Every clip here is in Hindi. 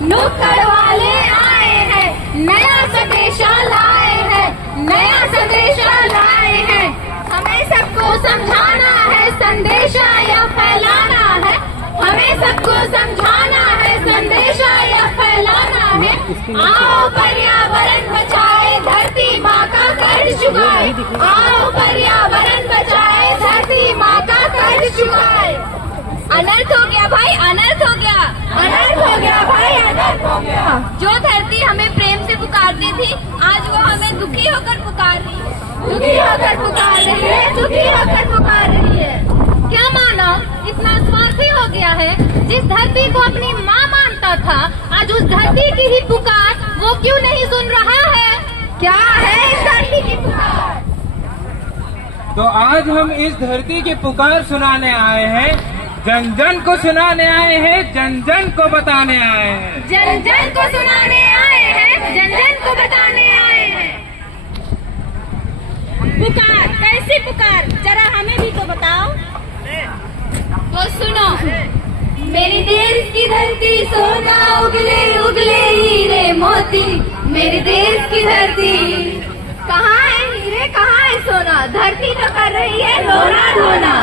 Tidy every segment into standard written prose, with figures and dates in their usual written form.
नुक्कड़ वाले आए हैं, नया संदेशा लाए हैं, नया संदेशा लाए हैं। हमें सबको समझाना है, संदेशा या फैलाना है। हमें सबको समझाना है, संदेशा या फैलाना है। आओ पर्यावरण बचाए, धरती माँ का कर्ज चुकाए। आओ पर्यावरण बचाए, धरती माँ का कर्ज चुकाए। अनर्थ हो गया भाई, अनर्थ हो गया, अनर्थ हो गया भाई, अनर्थ हो गया। जो धरती हमें प्रेम से पुकारती थी, आज वो हमें दुखी होकर पुकार रही है, दुखी होकर पुकार रही है, दुखी होकर पुकार रही है। क्या मानव इतना स्वार्थी हो गया है? जिस धरती को अपनी माँ मानता था, आज उस धरती की ही पुकार वो क्यों नहीं सुन रहा है? क्या है इस धरती की पुकार? तो आज हम इस धरती की पुकार सुनाने आए हैं, जन जन को सुनाने आए हैं, जन जन को बताने आए हैं, जन जन को सुनाने आए हैं, जन जन को बताने आए हैं। पुकार, कैसी पुकार, जरा हमें भी तो बताओ। तो सुनो, मेरे देश की धरती सोना उगले उगले हीरे मोती। मेरे देश की धरती कहाँ है हीरे, कहाँ है सोना? धरती तो कर रही है रोना धोना।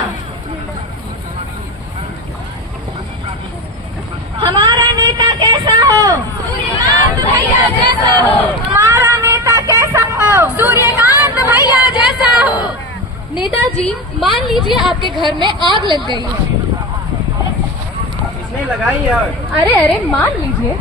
हमारा नेता कैसा हो? सूर्यकांत भैया जैसा हो। हमारा नेता कैसा हो? सूर्यकांत भैया जैसा हो। नेताजी, मान लीजिए आपके घर में आग लग गई है। इसने लगाई है। अरे अरे, मान लीजिए।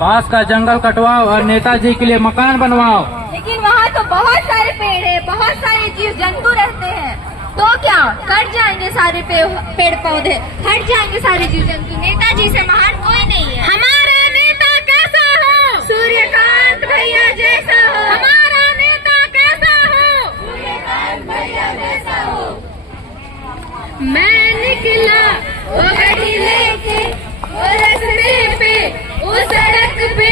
पास का जंगल कटवाओ और नेताजी के लिए मकान बनवाओ। लेकिन वहाँ तो बहुत सारे पेड़ है, बहुत सारे जीव जंतु रहते हैं। तो क्या कट जाएंगे सारे पेड़ पौधे, हट जाएंगे सारे जीव जंतु? नेताजी से महान कोई नहीं है। हमारा नेता कैसा हो? सूर्यकांत भैया जैसा हो। हमारा नेता कैसा हो? सूर्यकांत भैया जैसा हो। मैं निकला वो गाड़ी लेके, वो रास्ते पे, वो सड़क पे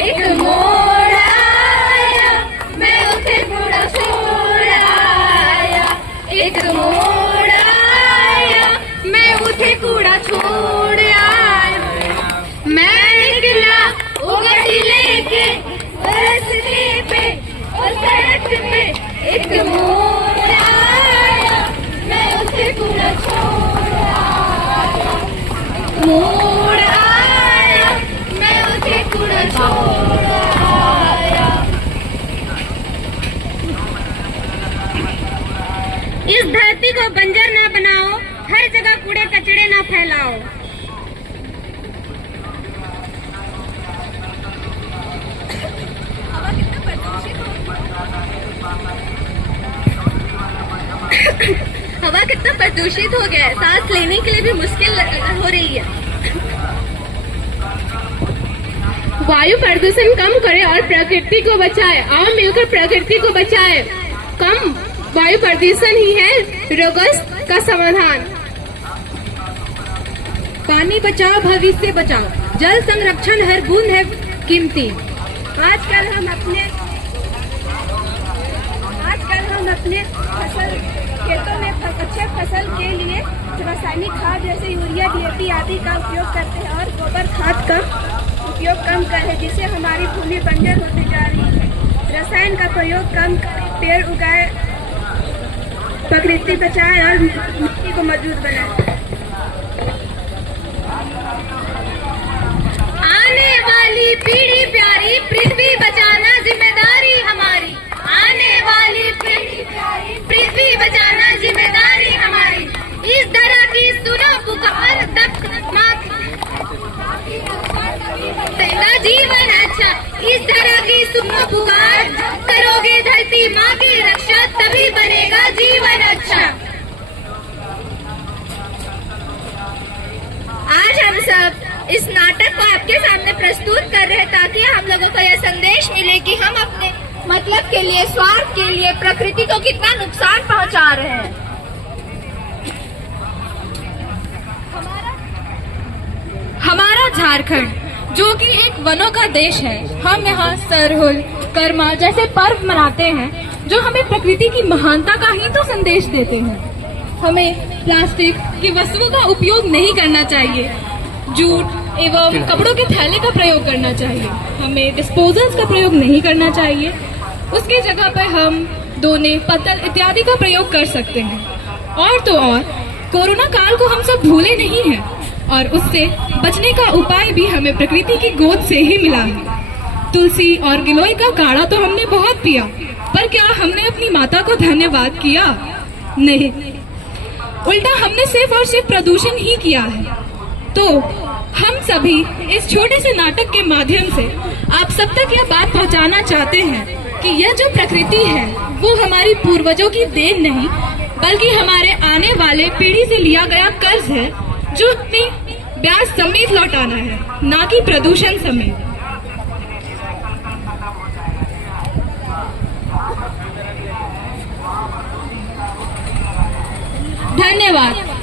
एक मोड़ आया, मैं उसे थोड़ा छोड़ आया। एक मोड़ आया, मैं उसे कूड़ा छोड़ आया। मैं निकला वो गाड़ी लेके, रास्ते पे, वो सड़क पे एक मोड़ आया, मैं उसे कूड़ा छोड़ आया। मोड़ आया, मैं उसे कूड़ा छोड़ आया। इस धरती को बंजर न बनाओ, हर जगह कूड़े कचड़े न फैलाओ। हवा कितना प्रदूषित हो गया है, सांस लेने के लिए भी मुश्किल हो रही है। वायु प्रदूषण कम करें और प्रकृति को बचाएं। आओ मिलकर प्रकृति को बचाएं। कम वायु प्रदूषण ही है रोगग्रस्त का समाधान। पानी बचाओ, भविष्य बचाओ। जल संरक्षण हर बूंद है कीमती। आजकल हम अपने खेतों में अच्छे फसल के लिए रासायनिक खाद जैसे यूरिया, DAP आदि का उपयोग करते हैं और गोबर खाद का उपयोग कम करें, जिससे हमारी भूमि बंजर होती जा रही है। रसायन का प्रयोग कम करें, पेड़ उगाए, प्रकृति बचाए और मिट्टी को मजबूत बनाए। आने वाली पीढ़ी प्यारी, पृथ्वी बचाना जिम्मेदारी हमारी। आने वाली पीढ़ी प्यारी, पृथ्वी बचाना जिम्मेदारी हमारी। इस धरा की सुनो पुकार, तब तेरा जीवन अच्छा। इस धरा की सुनो पुकार, करोगे धरती माँ की रक्षा, तभी बनेगा जीवन अच्छा। आज हम सब इस नाटक को आपके सामने प्रस्तुत कर रहे हैं ताकि हम लोगों को यह संदेश मिले कि हम अपने मतलब के लिए, स्वार्थ के लिए प्रकृति को कितना नुकसान पहुंचा रहे हैं। हमारा झारखंड, जो कि एक वनों का देश है, हम यहाँ सरहुल, कर्मा जैसे पर्व मनाते हैं जो हमें प्रकृति की महानता का ही तो संदेश देते हैं। हमें प्लास्टिक की वस्तुओं का उपयोग नहीं करना चाहिए। जूट एवं कपड़ों के थैले का प्रयोग करना चाहिए। हमें डिस्पोजल्स का प्रयोग नहीं करना चाहिए। उसकी जगह पर हम दोने, पत्तल इत्यादि का प्रयोग कर सकते हैं। और तो और कोरोना काल को हम सब भूले नहीं हैं और उससे बचने का उपाय भी हमें प्रकृति की गोद से ही मिला है। तुलसी और गिलोय का काढ़ा तो हमने बहुत पिया, पर क्या हमने अपनी माता को धन्यवाद किया? नहीं, उल्टा हमने सिर्फ और सिर्फ प्रदूषण ही किया है। तो हम सभी इस छोटे से नाटक के माध्यम से आप सब तक यह बात पहुंचाना चाहते हैं कि यह जो प्रकृति है वो हमारी पूर्वजों की देन नहीं, बल्कि हमारे आने वाले पीढ़ी से लिया गया कर्ज है, जो हमें ब्याज समेत लौटाना है, ना कि प्रदूषण समेत। धन्यवाद।